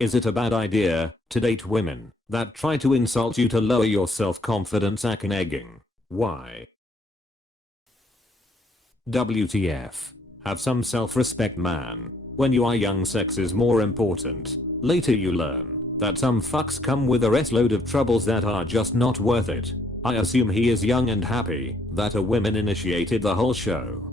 Is it a bad idea to date women that try to insult you to lower your self-confidence? Egging. Why? WTF. Have some self-respect, man. When you are young, sex is more important. Later you learn that some fucks come with a load of troubles that are just not worth it. I assume he is young and happy that a woman initiated the whole show.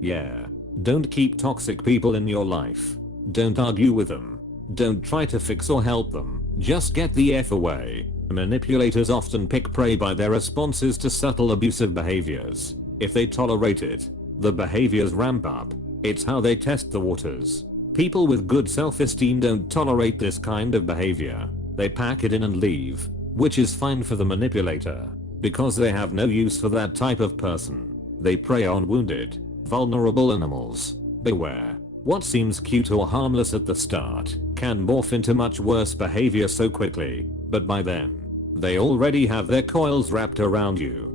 Yeah. Don't keep toxic people in your life. Don't argue with them. Don't try to fix or help them. Just get the F away. Manipulators often pick prey by their responses to subtle abusive behaviors. If they tolerate it, the behaviors ramp up. It's how they test the waters. People with good self-esteem don't tolerate this kind of behavior. They pack it in and leave, which is fine for the manipulator, because they have no use for that type of person. They prey on wounded, vulnerable animals. Beware. What seems cute or harmless at the start can morph into much worse behavior so quickly, but by then, they already have their coils wrapped around you.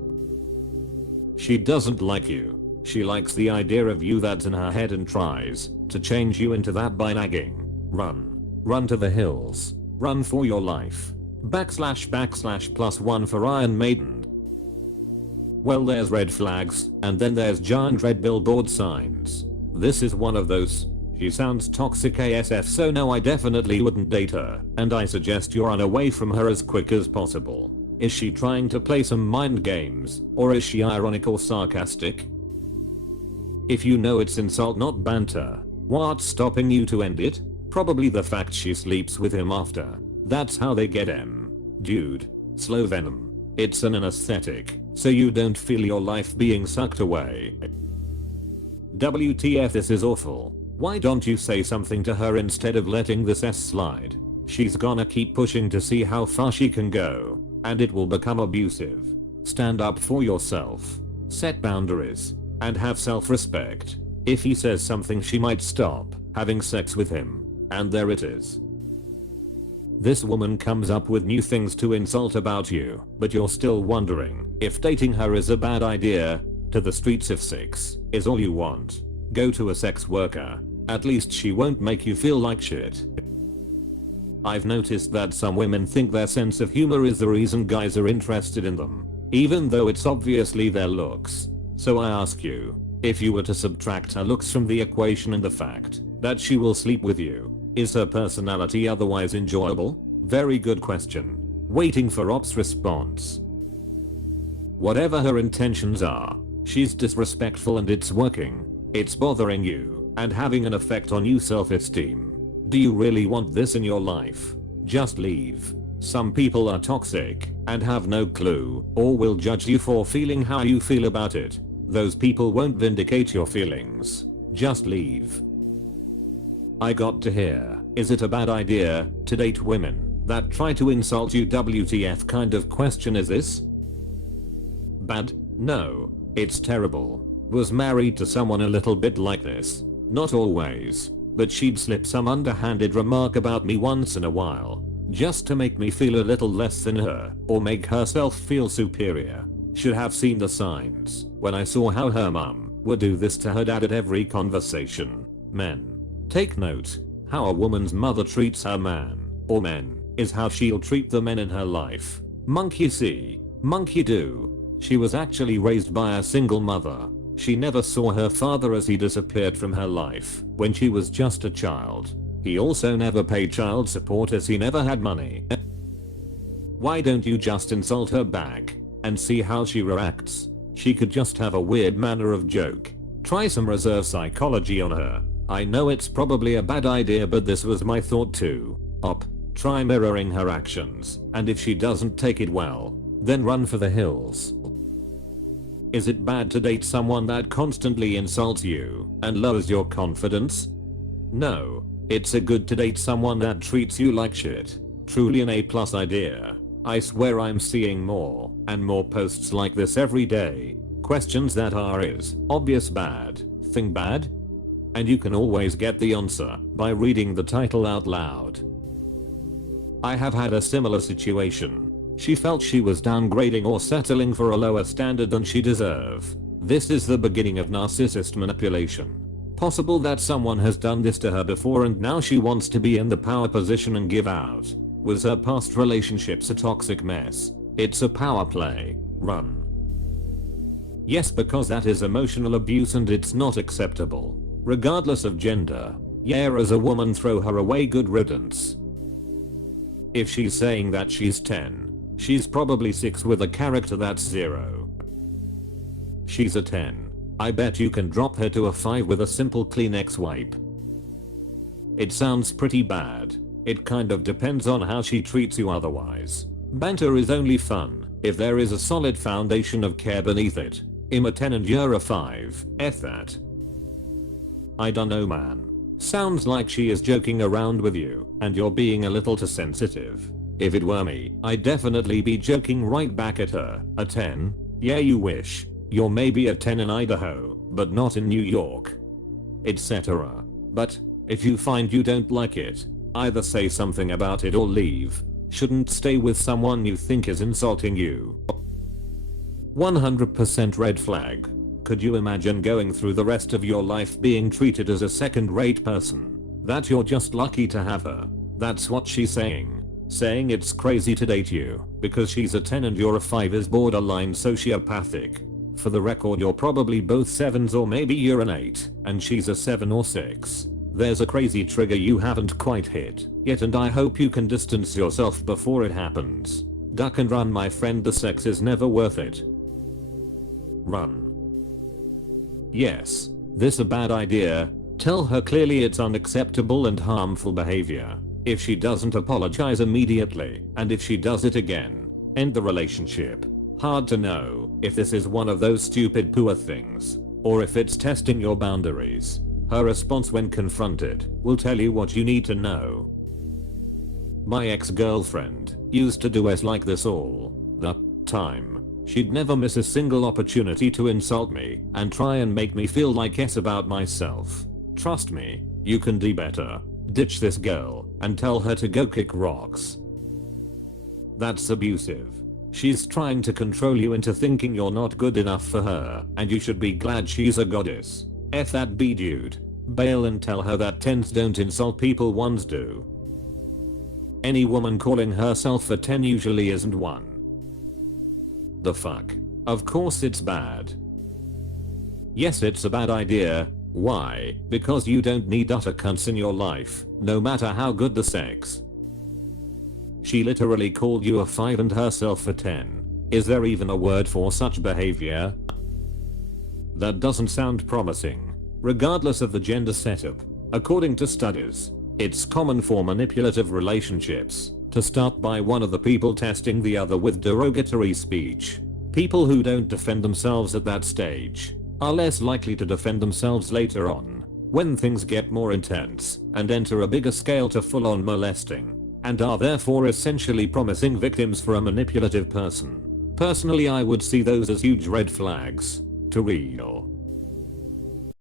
She doesn't like you. She likes the idea of you that's in her head and tries to change you into that by nagging. Run. Run to the hills. Run for your life. / +1 for Iron Maiden. Well, there's red flags, and then there's giant red billboard signs. This is one of those. She sounds toxic ASF, so no, I definitely wouldn't date her, and I suggest you run away from her as quick as possible. Is she trying to play some mind games, or is she ironic or sarcastic? If you know it's insult not banter, what's stopping you to end it? Probably the fact she sleeps with him after. That's how they get him. Dude. Slow venom. It's an anesthetic, so you don't feel your life being sucked away. WTF, this is awful. Why don't you say something to her instead of letting this slide? She's gonna keep pushing to see how far she can go, and it will become abusive. Stand up for yourself. Set boundaries. And have self-respect. If he says something, she might stop having sex with him. And there it is. This woman comes up with new things to insult about you, but you're still wondering if dating her is a bad idea. To the streets if sex is all you want, go to a sex worker. At least she won't make you feel like shit. I've noticed that some women think their sense of humor is the reason guys are interested in them, even though it's obviously their looks. So I ask you, if you were to subtract her looks from the equation and the fact that she will sleep with you, is her personality otherwise enjoyable? Very good question. Waiting for Op's response. Whatever her intentions are, she's disrespectful and it's working. It's bothering you and having an effect on your self-esteem. Do you really want this in your life? Just leave. Some people are toxic and have no clue, or will judge you for feeling how you feel about it. Those people won't vindicate your feelings. Just leave. I got to hear, is it a bad idea to date women that try to insult you? WTF kind of question is this? Bad? No. It's terrible. Was married to someone a little bit like this. Not always, but she'd slip some underhanded remark about me once in a while, just to make me feel a little less than her, or make herself feel superior. Should have seen the signs when I saw how her mum would do this to her dad at every conversation. Men. Take note. How a woman's mother treats her man, or men, is how she'll treat the men in her life. Monkey see, monkey do. She was actually raised by a single mother. She never saw her father as he disappeared from her life when she was just a child. He also never paid child support as he never had money. Why don't you just insult her back and see how she reacts? She could just have a weird manner of joke. Try some reserve psychology on her. I know it's probably a bad idea, but this was my thought too. Try mirroring her actions, and if she doesn't take it well, then run for the hills. Is it bad to date someone that constantly insults you and lowers your confidence? No. It's a good to date someone that treats you like shit. Truly an A+ idea. I swear I'm seeing more and more posts like this every day. Questions that are is obvious bad thing bad? And you can always get the answer by reading the title out loud. I have had a similar situation. She felt she was downgrading or settling for a lower standard than she deserved. This is the beginning of narcissist manipulation. Possible that someone has done this to her before and now she wants to be in the power position and give out. Was her past relationships a toxic mess? It's a power play. Run. Yes, because that is emotional abuse and it's not acceptable. Regardless of gender. Yeah, as a woman, throw her away, good riddance. If she's saying that she's 10, she's probably 6 with a character that's 0. She's a 10. I bet you can drop her to a 5 with a simple Kleenex wipe. It sounds pretty bad. It kind of depends on how she treats you otherwise. Banter is only fun if there is a solid foundation of care beneath it. I'm a 10 and you're a 5. F that. I dunno, man. Sounds like she is joking around with you and you're being a little too sensitive. If it were me, I'd definitely be joking right back at her. A 10? Yeah, you wish. You're maybe a 10 in Idaho, but not in New York. Etc. But if you find you don't like it, either say something about it or leave. Shouldn't stay with someone you think is insulting you. 100% red flag. Could you imagine going through the rest of your life being treated as a second-rate person? That you're just lucky to have her. That's what she's saying. Saying it's crazy to date you because she's a 10 and you're a 5 is borderline sociopathic. For the record, you're probably both 7s or maybe you're an 8 and she's a 7 or 6. There's a crazy trigger you haven't quite hit yet, and I hope you can distance yourself before it happens. Duck and run, my friend, the sex is never worth it. Run. Yes, this a bad idea. Tell her clearly it's unacceptable and harmful behavior. If she doesn't apologize immediately, and if she does it again, end the relationship. Hard to know if this is one of those stupid poor things, or if it's testing your boundaries. Her response when confronted will tell you what you need to know. My ex-girlfriend used to do us like this all the time. She'd never miss a single opportunity to insult me and try and make me feel like yes about myself. Trust me, you can do better. Ditch this girl and tell her to go kick rocks. That's abusive. She's trying to control you into thinking you're not good enough for her, and you should be glad she's a goddess. F that B dude. Bail and tell her that 10s don't insult people, 1s do. Any woman calling herself a 10 usually isn't one. The fuck? Of course it's bad. Yes, it's a bad idea. Why? Because you don't need utter cunts in your life, no matter how good the sex. She literally called you a 5 and herself a 10. Is there even a word for such behavior? That doesn't sound promising. Regardless of the gender setup, according to studies, it's common for manipulative relationships to start by one of the people testing the other with derogatory speech. People who don't defend themselves at that stage are less likely to defend themselves later on, when things get more intense and enter a bigger scale to full-on molesting, and are therefore essentially promising victims for a manipulative person. Personally, I would see those as huge red flags. To real.